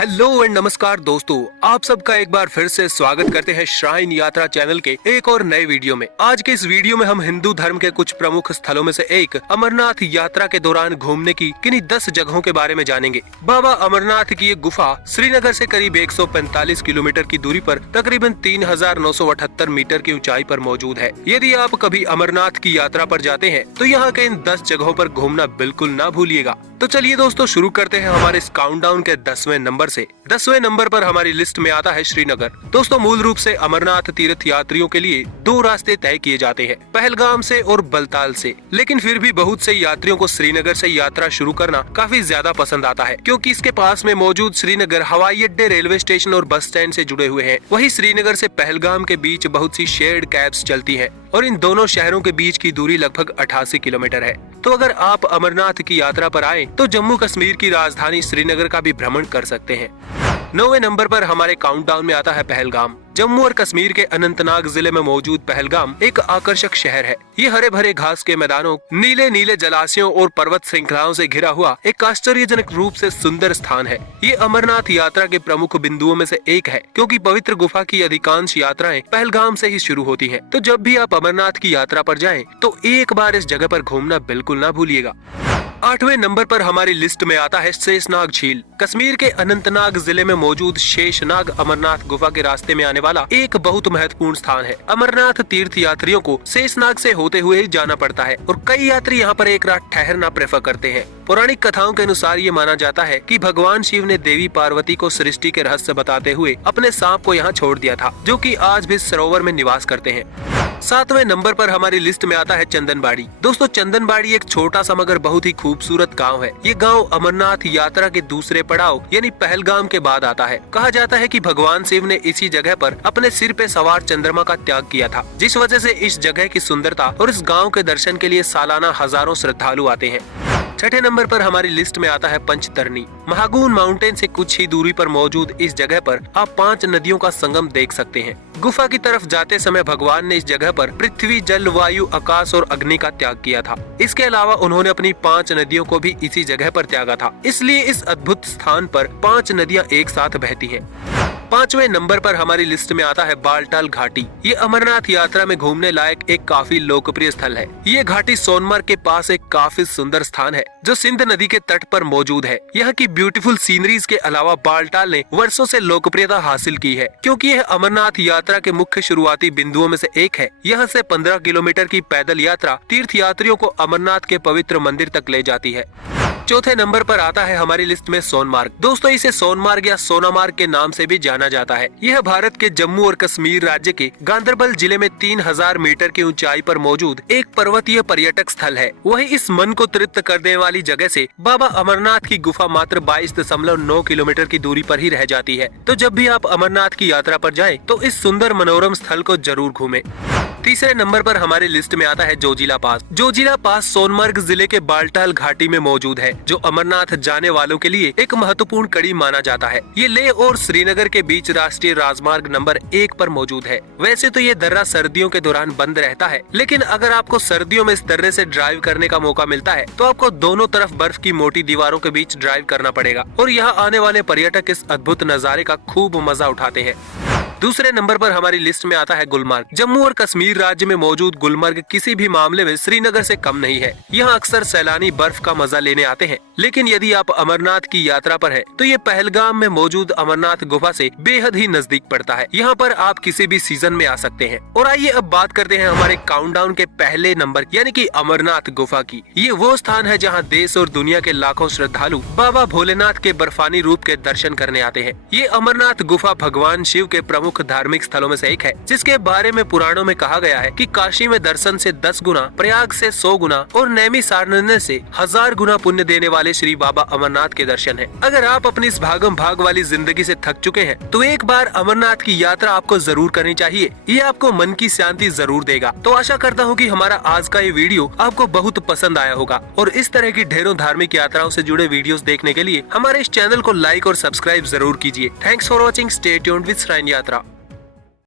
Hello and नमस्कार दोस्तों, आप सबका एक बार फिर से स्वागत करते हैं श्राइन यात्रा चैनल के एक और नए वीडियो में। आज के इस वीडियो में हम हिंदू धर्म के कुछ प्रमुख स्थलों में से एक अमरनाथ यात्रा के दौरान घूमने की किन्हीं 10 जगहों के बारे में जानेंगे। बाबा अमरनाथ की ये गुफा श्रीनगर से करीब 145 किलोमीटर की दूरी पर तकरीबन 3978 मीटर की ऊंचाई पर मौजूद है। यदि आप कभी अमरनाथ की यात्रा पर जाते हैं तो यहाँ के इन 10 जगहों पर घूमना बिल्कुल ना भूलिएगा। तो चलिए दोस्तों, शुरू करते हैं हमारे इस काउंटडाउन के 10वें नंबर से। 10वें नंबर पर हमारी लिस्ट में आता है श्रीनगर। दोस्तों, मूल रूप से अमरनाथ तीर्थ यात्रियों के लिए 2 रास्ते तय किए जाते हैं, पहलगाम से और बलताल से। लेकिन फिर भी बहुत से यात्रियों को श्रीनगर से यात्रा शुरू करना काफी ज्यादा पसंद आता है, क्योंकि इसके पास में मौजूद श्रीनगर हवाई अड्डे, रेलवे स्टेशन और बस स्टैंड से जुड़े हुए हैं। वहीं श्रीनगर से पहलगाम के बीच बहुत सी शेयर्ड कैब्स चलती है और इन दोनों शहरों के बीच की दूरी लगभग 88 किलोमीटर है। तो अगर आप अमरनाथ की यात्रा पर आए तो जम्मू कश्मीर की राजधानी श्रीनगर का भी भ्रमण कर सकते हैं। 9वें नंबर पर हमारे काउंटडाउन में आता है पहलगाम। जम्मू और कश्मीर के अनंतनाग जिले में मौजूद पहलगाम एक आकर्षक शहर है। ये हरे भरे घास के मैदानों, नीले नीले जलाशयों और पर्वत श्रृंखलाओं से घिरा हुआ एक आश्चर्यजनक रूप से सुंदर स्थान है। ये अमरनाथ यात्रा के प्रमुख बिंदुओं में से एक है, क्योंकि पवित्र गुफा की अधिकांश यात्राएं पहलगाम से ही शुरू होती हैं। तो जब भी आप अमरनाथ की यात्रा पर जाएं, तो एक बार इस जगह पर घूमना बिल्कुल ना भूलिएगा। 8वें नंबर पर हमारी लिस्ट में आता है शेषनाग झील। कश्मीर के अनंतनाग जिले में मौजूद शेषनाग अमरनाथ गुफा के रास्ते में आने वाला एक बहुत महत्वपूर्ण स्थान है। अमरनाथ तीर्थ यात्रियों को शेषनाग से होते हुए ही जाना पड़ता है और कई यात्री यहाँ पर एक रात ठहरना प्रेफर करते हैं। पौराणिक कथाओं के अनुसार ये माना जाता है कि भगवान शिव ने देवी पार्वती को सृष्टि के रहस्य बताते हुए अपने सांप को यहाँ छोड़ दिया था, जो कि आज भी सरोवर में निवास करते हैं। 7वें नंबर पर हमारी लिस्ट में आता है चंदनबाड़ी। दोस्तों, चंदनबाड़ी एक छोटा सा मगर बहुत ही खूबसूरत गांव है। ये गांव अमरनाथ यात्रा के दूसरे पड़ाव यानी पहलगाम के बाद आता है। कहा जाता है कि भगवान शिव ने इसी जगह पर अपने सिर पे सवार चंद्रमा का त्याग किया था, जिस वजह से इस जगह की सुंदरता और इस गाँव के दर्शन के लिए सालाना हजारों श्रद्धालु आते हैं। 6ठे नंबर पर हमारी लिस्ट में आता है पंचतरनी। महागुन माउंटेन से कुछ ही दूरी पर मौजूद इस जगह पर आप 5 नदियों का संगम देख सकते हैं। गुफा की तरफ जाते समय भगवान ने इस जगह पर पृथ्वी, जल, वायु, आकाश और अग्नि का त्याग किया था। इसके अलावा उन्होंने अपनी 5 नदियों को भी इसी जगह पर त्यागा था, इसलिए इस अद्भुत स्थान पर 5 नदियां एक साथ बहती हैं। 5वें नंबर पर हमारी लिस्ट में आता है बालटाल घाटी। ये अमरनाथ यात्रा में घूमने लायक एक काफी लोकप्रिय स्थल है। ये घाटी सोनमर्ग के पास एक काफी सुंदर स्थान है, जो सिंध नदी के तट पर मौजूद है। यहाँ की ब्यूटीफुल सीनरीज के अलावा बालटाल ने वर्षों से लोकप्रियता हासिल की है, क्योंकि यह अमरनाथ यात्रा के मुख्य शुरुआती बिंदुओं में से एक है। यहाँ से 15 किलोमीटर की पैदल यात्रा तीर्थ यात्रियों को अमरनाथ के पवित्र मंदिर तक ले जाती है। 4थे नंबर पर आता है हमारी लिस्ट में सोनमार्ग। दोस्तों, इसे सोनमार्ग या सोनामार्ग के नाम से भी जाना जाता है। यह भारत के जम्मू और कश्मीर राज्य के गांदरबल जिले में 3000 मीटर की ऊंचाई पर मौजूद एक पर्वतीय पर्यटक स्थल है। वही इस मन को तृप्त कर देने वाली जगह से बाबा अमरनाथ की गुफा मात्र 22.9 किलोमीटर की दूरी पर ही रह जाती है। तो जब भी आप अमरनाथ की यात्रा पर जाएं, तो इस सुंदर मनोरम स्थल को जरूर घूमें। 3रे नंबर पर हमारी लिस्ट में आता है जोजिला पास। जोजिला पास सोनमर्ग जिले के बालटाल घाटी में मौजूद है, जो अमरनाथ जाने वालों के लिए एक महत्वपूर्ण कड़ी माना जाता है। ये लेह और श्रीनगर के बीच राष्ट्रीय राजमार्ग नंबर 1 पर मौजूद है। वैसे तो ये दर्रा सर्दियों के दौरान बंद रहता है, लेकिन अगर आपको सर्दियों में इस दर्रे से ड्राइव करने का मौका मिलता है, तो आपको दोनों तरफ बर्फ की मोटी दीवारों के बीच ड्राइव करना पड़ेगा और यहाँ आने वाले पर्यटक इस अद्भुत नजारे का खूब मजा उठाते हैं। 2रे नंबर पर हमारी लिस्ट में आता है गुलमर्ग। जम्मू और कश्मीर राज्य में मौजूद गुलमर्ग किसी भी मामले में श्रीनगर से कम नहीं है। यहाँ अक्सर सैलानी बर्फ का मजा लेने आते हैं, लेकिन यदि आप अमरनाथ की यात्रा पर हैं, तो ये पहलगाम में मौजूद अमरनाथ गुफा से बेहद ही नजदीक पड़ता है। यहाँ पर आप किसी भी सीजन में आ सकते हैं। और आइए अब बात करते हैं हमारे काउंटडाउन के पहले नंबर यानी कि अमरनाथ गुफा की। ये वो स्थान है जहाँ देश और दुनिया के लाखों श्रद्धालु बाबा भोलेनाथ के बर्फानी रूप के दर्शन करने आते हैं। ये अमरनाथ गुफा भगवान शिव के प्रमुख धार्मिक स्थलों में से एक है, जिसके बारे में पुराणों में कहा गया है कि काशी में दर्शन से 10 गुना, प्रयाग से 100 गुना और नैमी सारण्य से 1000 गुना पुण्य देने वाले श्री बाबा अमरनाथ के दर्शन है। अगर आप अपनी इस भागम भाग वाली जिंदगी से थक चुके हैं, तो एक बार अमरनाथ की यात्रा आपको जरूर करनी चाहिए। ये आपको मन की शांति जरूर देगा। तो आशा करता हूँ कि हमारा आज का ये वीडियो आपको बहुत पसंद आया होगा और इस तरह की ढेरों धार्मिक यात्राओं से जुड़े वीडियोस देखने के लिए हमारे इस चैनल को लाइक और सब्सक्राइब जरूर कीजिए। Thanks for watching. Stay tuned with shrine यात्रा।